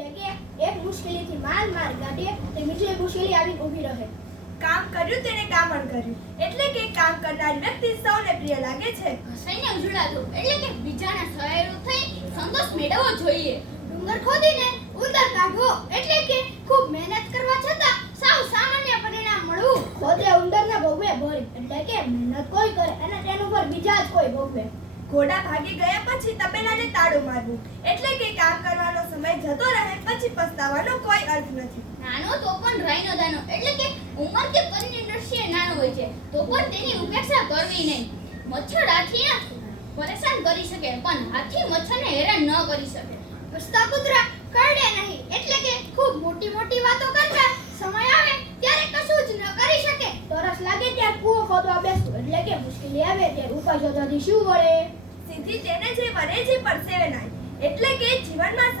એટલે કે એક મુશ્કેલીથી માર કાઢે તે બીજી મુશ્કેલી આવીને ઊભી રહે. કામ કર્યું તેને કામણ કર્યું એટલે કે કામ કરનારી વ્યક્તિ સૌને પ્રિય લાગે છે. ઘસાઈને ઉજળાતું એટલે કે બીજાના સહાયરૂપ થઈ સંતોષ મેળવવો જોઈએ. ડુંગર ખોદીને ઉંદર કાઢવો એટલે કે ખૂબ મહેનત કરવા છતાં સાવ સામાન્ય પરિણામ મળવું. ખોદે ઉંદરને ભોગવે ભરી એટલે કે મહેનત કોઈ કરે અને તેનું પર બીજા જ કોઈ ભોગવે. ઘોડા ભાગી ગયા પછી તબેલાને તાળું મારવું એટલે કે કામ કરવાનો સમય જતો રહે પછી પસ્તાવાનો કોઈ અર્થ નથી. નાનો તો પણ રાઈનો દાનો એટલે કે ઉંમર કે પરીની દ્રષ્ટિએ નાનો હોય છે તો પણ તેની ઉપેક્ષા કરવી નહીં. મચ્છર હાથીને પરેશાન કરી શકે પણ હાથી મચ્છરને હેરાન ન કરી શકે. હસતા કૂતરા કરડે નહીં એટલે કે ખૂબ મોટી મોટી વાતો કરતા સમય આવે ત્યારે કશું જ ન કરી શકે. તરસ લાગે ત્યારે કૂવો ખોદવા બેસવું એટલે કે મુશ્કેલી આવે ત્યારે ઉપાય શોધવાથી શું વળે. સીધી તેને જે વળે જે પરસેવે નાય એટલે કે જીવનમાં